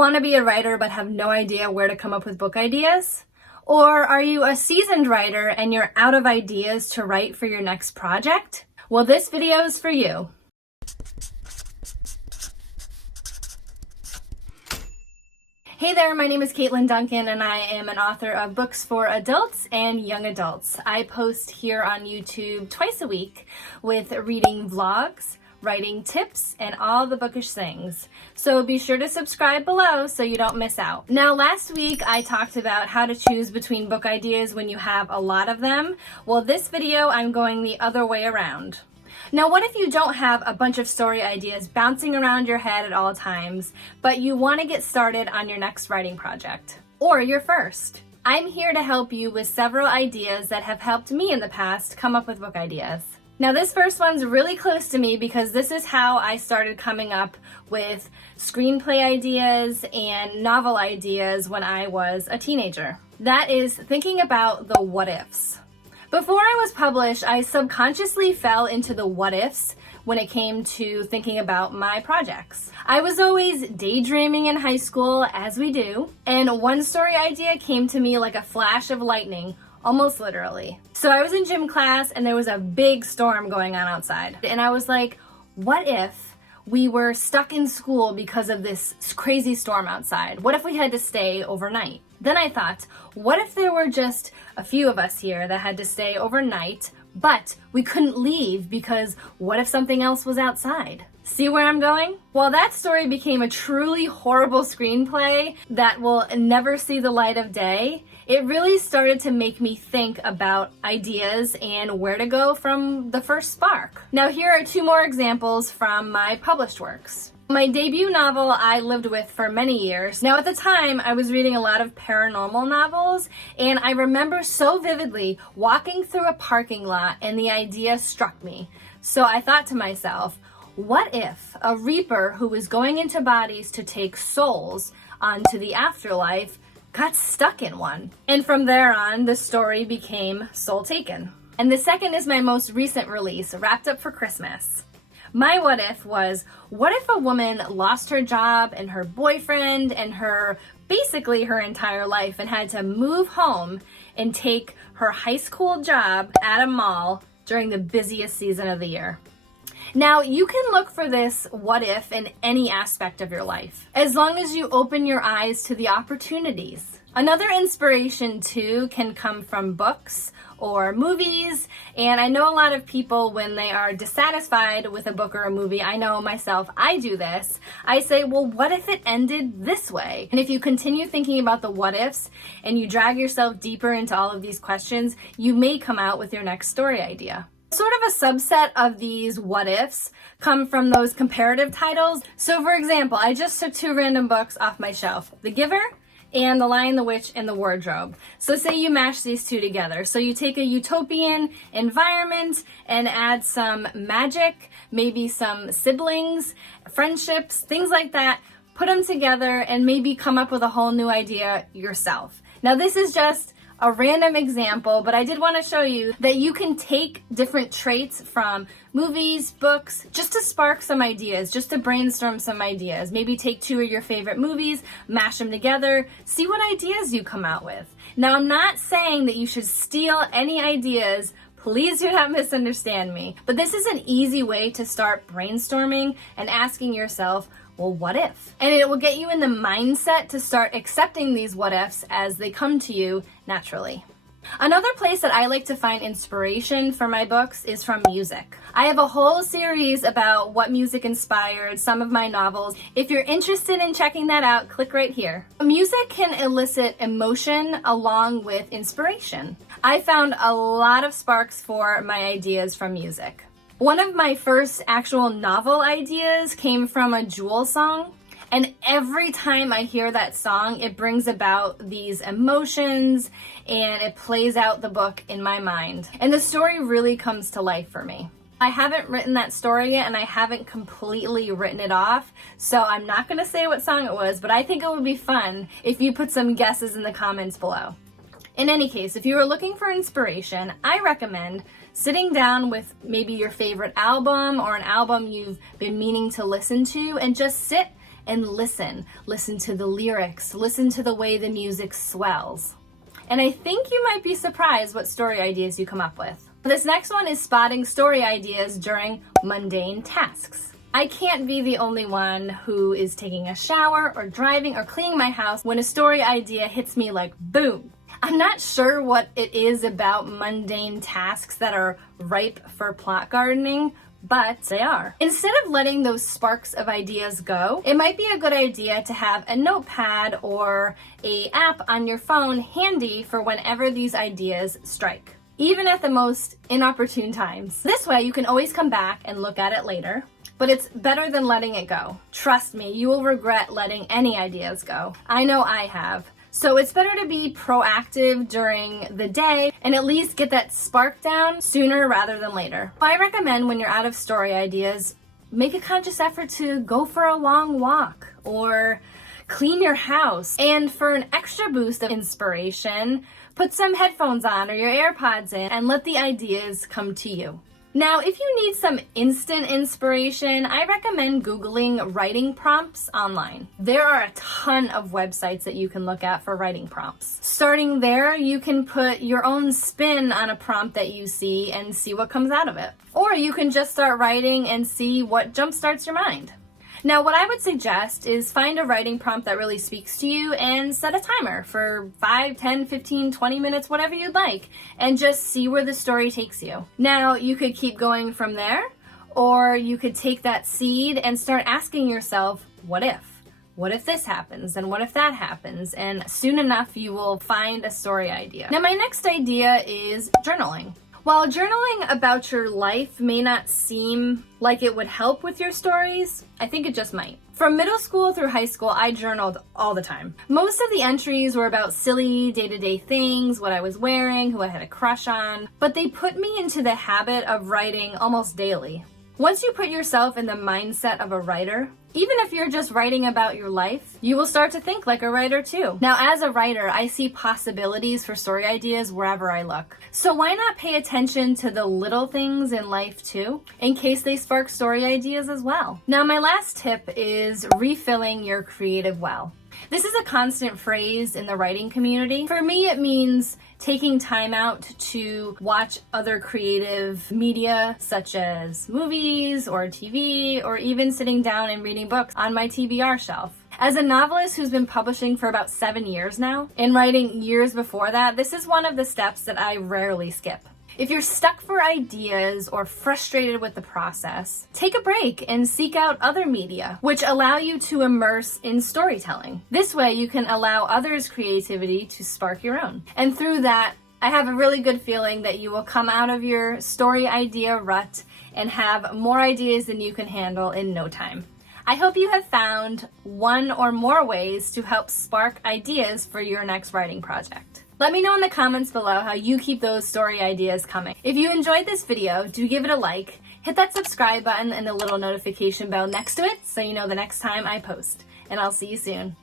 want to be a writer but have no idea where to come up with book ideas? Or are you a seasoned writer and you're out of ideas to write for your next project? Well, this video is for you. Hey there, my name is Katlyn Duncan and I am an author of books for adults and young adults. I post here on YouTube twice a week with reading vlogs, writing tips, and all the bookish things. So be sure to subscribe below so you don't miss out. Now, last week I talked about how to choose between book ideas when you have a lot of them. Well, this video I'm going the other way around. Now, what if you don't have a bunch of story ideas bouncing around your head at all times, but you want to get started on your next writing project? Or your first? I'm here to help you with several ideas that have helped me in the past come up with book ideas. Now, this first one's really close to me because this is how I started coming up with screenplay ideas and novel ideas when I was a teenager. That is thinking about the what ifs. Before I was published, I subconsciously fell into the what ifs when it came to thinking about my projects. I was always daydreaming in high school, as we do, and one story idea came to me like a flash of lightning, almost literally. So I was in gym class and there was a big storm going on outside. And I was like, what if we were stuck in school because of this crazy storm outside? What if we had to stay overnight? Then I thought, what if there were just a few of us here that had to stay overnight, but we couldn't leave because what if something else was outside? See where I'm going? Well, that story became a truly horrible screenplay that will never see the light of day. It really started to make me think about ideas and where to go from the first spark. Now, here are two more examples from my published works. My debut novel I lived with for many years. Now, at the time, I was reading a lot of paranormal novels, and I remember so vividly walking through a parking lot and the idea struck me. So I thought to myself, what if a reaper who was going into bodies to take souls onto the afterlife got stuck in one? And from there on, the story became Soul Taken. And the second is my most recent release, wrapped up for Christmas. My what if was, what if a woman lost her job and her boyfriend and basically her entire life and had to move home and take her high school job at a mall during the busiest season of the year? Now, you can look for this what if in any aspect of your life, as long as you open your eyes to the opportunities. Another inspiration too can come from books or movies, and I know a lot of people, when they are dissatisfied with a book or a movie, I know myself, I do this, I say, well, what if it ended this way? And if you continue thinking about the what ifs and you drag yourself deeper into all of these questions, you may come out with your next story idea. Sort of a subset of these what ifs come from those comparative titles. So for example, I just took two random books off my shelf, The Giver and The Lion, the Witch, and the Wardrobe. So say you mash these two together. So you take a utopian environment and add some magic, maybe some siblings, friendships, things like that, put them together and maybe come up with a whole new idea yourself. Now, this is just a random example, but I did want to show you that you can take different traits from movies, books, just to spark some ideas, just to brainstorm some ideas. Maybe take two of your favorite movies, mash them together, see what ideas you come out with. Now, I'm not saying that you should steal any ideas. Please do not misunderstand me. But this is an easy way to start brainstorming and asking yourself, well, what if? And it will get you in the mindset to start accepting these what ifs as they come to you naturally. Another place that I like to find inspiration for my books is from music. I have a whole series about what music inspired some of my novels. If you're interested in checking that out, click right here. Music can elicit emotion along with inspiration. I found a lot of sparks for my ideas from music. One of my first actual novel ideas came from a Jewel song. And every time I hear that song, it brings about these emotions and it plays out the book in my mind. And the story really comes to life for me. I haven't written that story yet and I haven't completely written it off, so I'm not going to say what song it was, but I think it would be fun if you put some guesses in the comments below. In any case, if you are looking for inspiration, I recommend sitting down with maybe your favorite album or an album you've been meaning to listen to and just sit and listen. Listen to the lyrics, listen to the way the music swells. And I think you might be surprised what story ideas you come up with. This next one is spotting story ideas during mundane tasks. I can't be the only one who is taking a shower or driving or cleaning my house when a story idea hits me like boom. I'm not sure what it is about mundane tasks that are ripe for plot gardening, but they are. Instead of letting those sparks of ideas go, it might be a good idea to have a notepad or an app on your phone handy for whenever these ideas strike, even at the most inopportune times. This way you can always come back and look at it later, but it's better than letting it go. Trust me, you will regret letting any ideas go. I know I have. So it's better to be proactive during the day and at least get that spark down sooner rather than later. I recommend when you're out of story ideas, make a conscious effort to go for a long walk or clean your house. And for an extra boost of inspiration, put some headphones on or your AirPods in and let the ideas come to you. Now, if you need some instant inspiration, I recommend Googling writing prompts online. There are a ton of websites that you can look at for writing prompts. Starting there, you can put your own spin on a prompt that you see and see what comes out of it. Or you can just start writing and see what jumpstarts your mind. Now, what I would suggest is find a writing prompt that really speaks to you and set a timer for 5, 10, 15, 20 minutes, whatever you'd like, and just see where the story takes you. Now, you could keep going from there, or you could take that seed and start asking yourself, what if? What if this happens? And what if that happens? And soon enough, you will find a story idea. Now, my next idea is journaling. While journaling about your life may not seem like it would help with your stories, I think it just might. From middle school through high school, I journaled all the time. Most of the entries were about silly day-to-day things, what I was wearing, who I had a crush on, but they put me into the habit of writing almost daily. Once you put yourself in the mindset of a writer, even if you're just writing about your life, you will start to think like a writer too. Now, as a writer, I see possibilities for story ideas wherever I look. So why not pay attention to the little things in life too, in case they spark story ideas as well? Now, my last tip is refilling your creative well. This is a constant phrase in the writing community. For me, it means taking time out to watch other creative media such as movies or TV, or even sitting down and reading books on my TBR shelf. As a novelist who's been publishing for about 7 years now, and writing years before that, this is one of the steps that I rarely skip. If you're stuck for ideas or frustrated with the process, take a break and seek out other media, which allow you to immerse in storytelling. This way you can allow others' creativity to spark your own. And through that, I have a really good feeling that you will come out of your story idea rut and have more ideas than you can handle in no time. I hope you have found one or more ways to help spark ideas for your next writing project. Let me know in the comments below how you keep those story ideas coming. If you enjoyed this video, do give it a like, hit that subscribe button and the little notification bell next to it so you know the next time I post. And I'll see you soon.